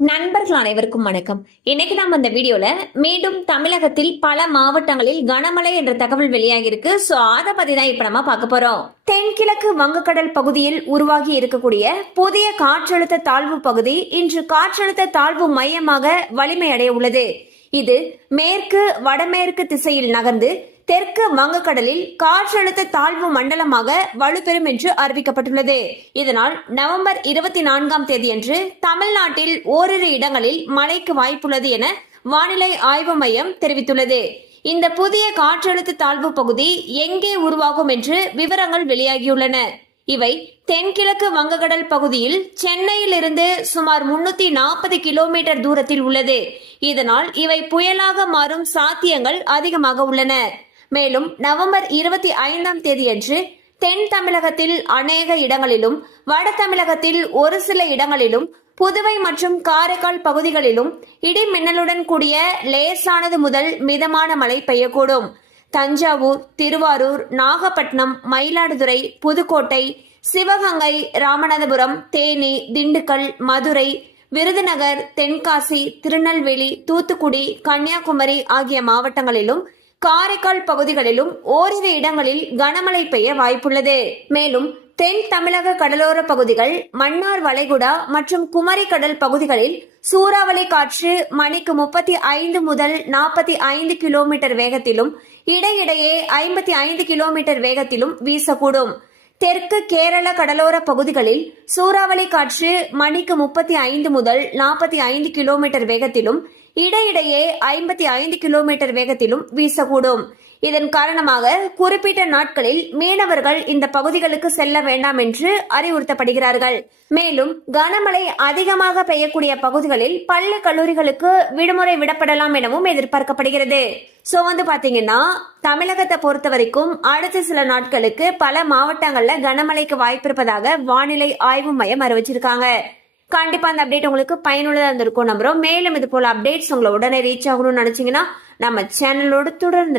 நண்பர்கள் அனைவருக்கும் வணக்கம். இன்னைக்கு நாம இந்த வீடியோல மீண்டும் தமிழகத்தில் பல மாவட்டங்களில் கனமழை என்ற தகவல் வெளியாகிருக்கு சோ அதை பத்தி தான் இப்ப நம்ம பார்க்க போறோம். தென்கிழக்கு வங்கக்கடல் பகுதியில் உருவாகி இருக்கக்கூடிய புதிய காற்றழுத்த தாழ்வு பகுதி இன்று காற்றழுத்த தாழ்வு மையமாக வலிமையடைய உள்ளது. இது மேற்கு வடமேற்கு திசையில் நகர்ந்து தெற்கு வங்கக்கடலில் காற்றழுத்த தாழ்வு மண்டலமாக வலுப்பெறும் என்று அறிவிக்கப்பட்டுள்ளது. இதனால் நவம்பர் இருபத்தி நான்காம் தேதியன்று தமிழ்நாட்டில் ஓரிரு இடங்களில் மழைக்கு வாய்ப்புள்ளது என வானிலை ஆய்வு மையம் தெரிவித்துள்ளது. இந்த புதிய காற்றழுத்த தாழ்வு பகுதி எங்கே உருவாகும் என்று விவரங்கள் வெளியாகியுள்ளன. இவை தென்கிழக்கு வங்கக்கடல் பகுதியில் சென்னையிலிருந்து சுமார் முன்னூத்தி நாற்பது கிலோமீட்டர் தூரத்தில் உள்ளது. இதனால் இவை புயலாக மாறும் சாத்தியங்கள் அதிகமாக உள்ளன. மேலும் நவம்பர் இருபத்தி ஐந்தாம் தேதியன்று தென் தமிழகத்தில் அநேக இடங்களிலும் வட தமிழகத்தில் ஒரு சில இடங்களிலும் புதுவை மற்றும் காரைக்கால் பகுதிகளிலும் இடி மின்னலுடன் கூடிய லேசானது முதல் மிதமான மழை பெய்யக்கூடும். தஞ்சாவூர் திருவாரூர் நாகப்பட்டினம் மயிலாடுதுறை புதுக்கோட்டை சிவகங்கை ராமநாதபுரம் தேனி திண்டுக்கல் மதுரை விருதுநகர் தென்காசி திருநெல்வேலி தூத்துக்குடி கன்னியாகுமரி ஆகிய மாவட்டங்களிலும் காரைக்கால் பகுதிகளிலும் ஓரிரு இடங்களில் கனமழை பெய்ய வாய்ப்புள்ளது. மேலும் தென் தமிழக கடலோர பகுதிகள் மன்னார் வளைகுடா மற்றும் குமரி கடல் பகுதிகளில் சூறாவளி காற்று மணிக்கு முப்பத்தி ஐந்து முதல் நாற்பத்தி ஐந்து கிலோமீட்டர் வேகத்திலும் இடையிடையே ஐம்பத்தி ஐந்து கிலோமீட்டர் வேகத்திலும் வீசக்கூடும். தெற்கு கேரள கடலோர பகுதிகளில் சூறாவளி காற்று மணிக்கு முப்பத்தி ஐந்து முதல் நாற்பத்தி ஐந்து கிலோமீட்டர் வேகத்திலும் இடையிடையே ஐம்பத்தி ஐந்து கிலோமீட்டர் வேகத்திலும் வீசக்கூடும். இதன் காரணமாக குறிப்பிட்ட நாட்களில் மீனவர்கள் இந்த பகுதிகளுக்கு செல்ல வேண்டாம் என்று அறிவுறுத்தப்படுகிறார்கள். மேலும் கனமழை அதிகமாக பெய்யக்கூடிய பகுதிகளில் பள்ளி கல்லூரிகளுக்கு விடுமுறை விடப்படலாம் எனவும் எதிர்பார்க்கப்படுகிறது. சோ வந்து பாத்தீங்கன்னா தமிழகத்தை பொறுத்த வரைக்கும் அடுத்த சில நாட்களுக்கு பல மாவட்டங்கள்ல கனமழைக்கு வாய்ப்பிருப்பதாக வானிலை ஆய்வு மையம் அறிவிச்சிருக்காங்க. கண்டிப்பா அந்த அப்டேட் உங்களுக்கு பயனுள்ளதா இருந்திருக்கும் நம்புறோம். மேலும் இது போல அப்டேட்ஸ் உங்களை உடனே ரீச் ஆகணும்னு நினைச்சீங்கன்னா நம்ம சேனலோடு தொடர்ந்து